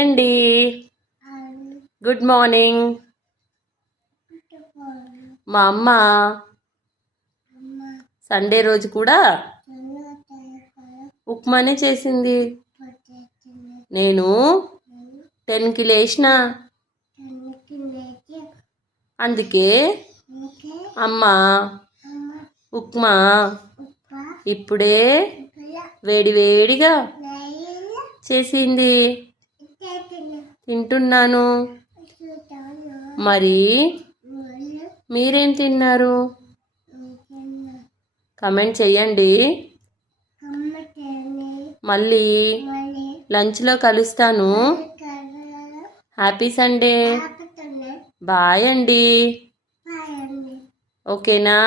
అండి. Good morning. మా అమ్మ సండే రోజు కూడా ఉప్మానే చేసింది. నేను 10కి లేచిన, అందుకే అమ్మ ఉప్మా ఇప్పుడే వేడివేడిగా చేసింది, తింటున్నాను. మరి మీరేం తిన్నారు? కమెంట్ చెయ్యండి. మళ్ళీ లంచ్లో కలుస్తాను. Happy Sunday. బాయ్ అండి. ఓకేనా?